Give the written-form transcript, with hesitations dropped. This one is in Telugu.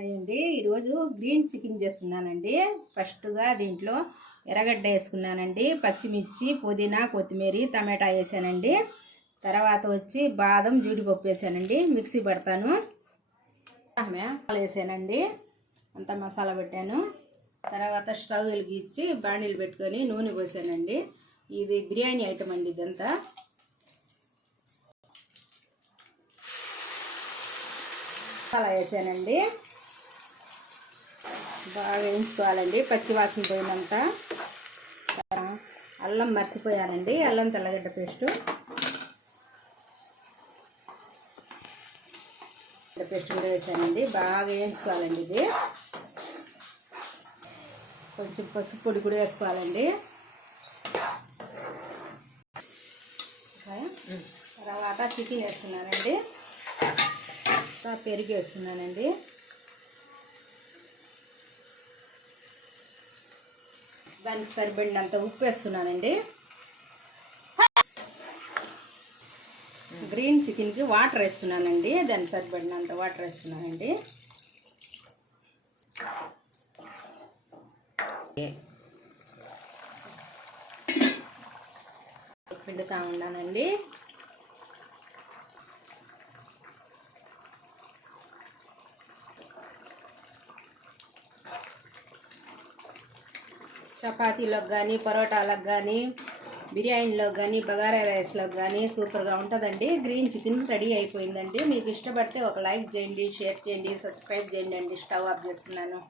అయ్యండి ఈరోజు గ్రీన్ చికెన్ చేస్తున్నానండి. ఫస్ట్గా దీంట్లో ఎర్రగడ్డ వేసుకున్నానండి, పచ్చిమిర్చి, పుదీనా, కొత్తిమీర, టమాటా వేసానండి. తర్వాత వచ్చి బాదం, జీడిపప్పు వేసానండి. మిక్సీ పెడతాను. వేసానండి, అంత మసాలా పెట్టాను. తర్వాత స్టవ్ వెలిగించి బాండీలు పెట్టుకొని నూనె పోసానండి. ఇది బిర్యానీ ఐటమ్ అండి. ఇదంతా మసాలా వేసానండి. బాగా వేయించుకోవాలండి, పచ్చివాసన పోయినంత. అల్లం మర్చిపోయానండి, అల్లం తెల్లగడ్డ పేస్ట్ కూడా వేసానండి. బాగా వేయించుకోవాలండి. ఇది కొంచెం పసుపు పొడి కూడా వేసుకోవాలండి. తర్వాత చికెన్ వేస్తున్నానండి, పెరుగు వేస్తున్నానండి. దానికి సరిపడినంత ఉప్పు వేస్తున్నానండి. గ్రీన్ చికెన్కి వాటర్ వేస్తున్నానండి, దానికి సరిపడినంత వాటర్ వేస్తున్నానండి. పిండుతా ఉన్నానండి. చపాతీలోకి కానీ, పరోటాలకు కానీ, బిర్యానీలోకి కానీ, బగారా రైస్లోకి కానీ సూపర్గా ఉంటుందండి. గ్రీన్ చికెన్ రెడీ అయిపోయిందండి. మీకు ఇష్టపడితే ఒక లైక్ చేయండి, షేర్ చేయండి, సబ్స్క్రైబ్ చేయండి అండి. స్టవ్ ఆఫ్ చేస్తున్నాను.